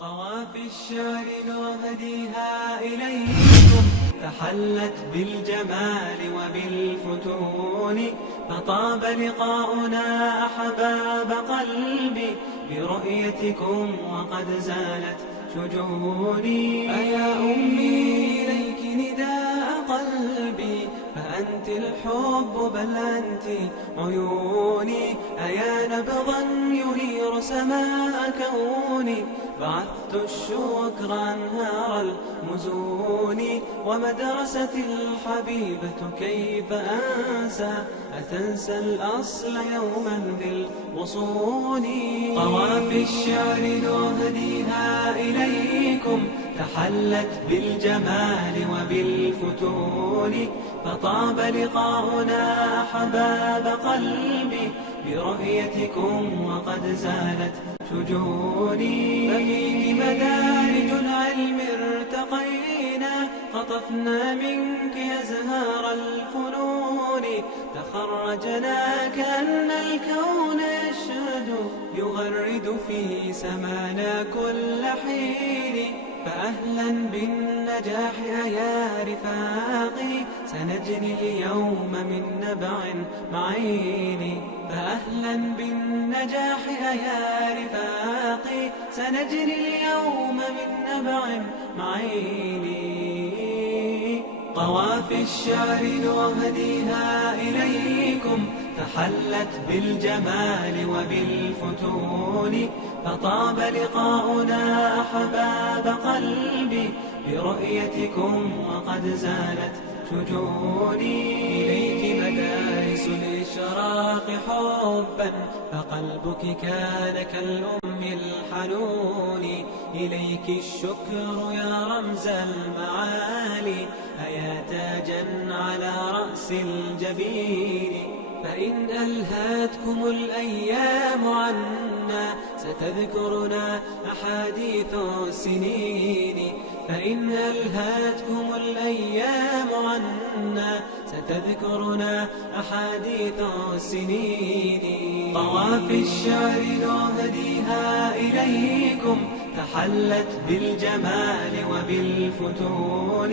طوافي الشعر نهديها إليكم تحلت بالجمال وبالفتون، فطاب لقاؤنا أحباب قلبي برؤيتكم وقد زالت شجوني. أيا أمي إليك نداء قلبي، فأنت الحب بل أنت عيوني. أيا نبضا ينير سماء كوني، بعثت الشكر أنهار المزون. ومدرسة الحبيبة كيف أنسى، أتنسى الأصل يوما بالغصون. طوافي الشعر نهديها إليكم تحلت بالجمال وبالفتون، فطاب لقاؤنا أحباب قلبي برؤيتكم وقد زالت شجوني. ففيك مدارج العلم ارتقينا، قطفنا منك أزهار الفنون. تخرجنا كأن الكون يشهد، يغرد في سمانا كل حين. فأهلا بالنجاح يا رفاقي، سنجني اليوم من نبع معين. فأهلا بالنجاح يا رفاقي، سنجني اليوم من نبع معين. طوافي الشعر نهديها إليكم تحلت بالجمال وبالفتون، فطاب لقاؤنا أحباب قلبي برؤيتكم وقد زالت شجوني. إليك مدارس الإشراق حبا، فقلبك كان كالأم الحنون. إليك الشكر يا رمز المعالي، أيا تاجا على رأس الجبين. فإن ألهتكم الأيام عنا، ستذكرنا أحاديث السنين. فإن ألهتكم الأيام عنا، ستذكرنا أحاديث السنين. طوافي الشعر نهديها إليكم تحلت بالجمال وبالفتون،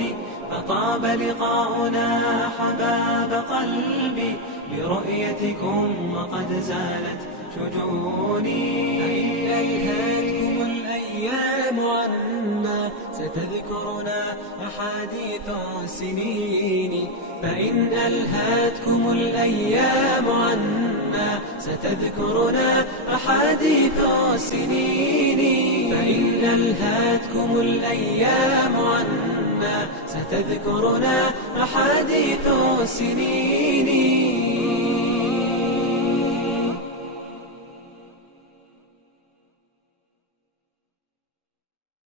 فطاب لقاؤنا أحباب قلبي برؤيتكم وقد زالت شجوني. فإن ألهتكم الأيام عنا، ستذكرنا أحاديث السنين. فإن ألهتكم الأيام عنا، ستذكرنا أحاديث السنين. فإن ألهتكم الأيام عنا، ستذكرنا أحاديث السنين.